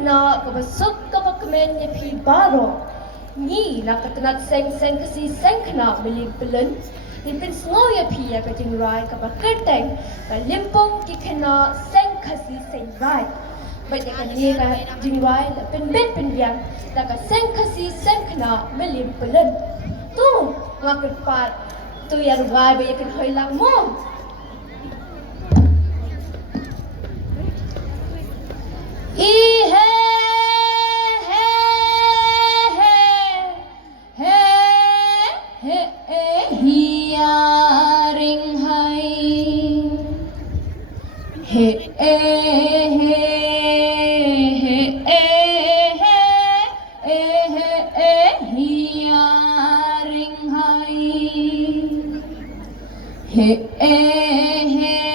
kena kebesuk kebakmen ye pi baro. Ni la katanat seng kasi seng kena beli belen. Dipin sengoh ye pi ya kajing rai kabaketeng. Kalimpong ki kena seng kasi seng rai. Baik dia kan ni kajing rai la pen bet pen biang. La ka seng kasi seng kena beli belen. Tu ngakut pat tu yang rai baik kan hoi lang mo. Hey, hey, hey.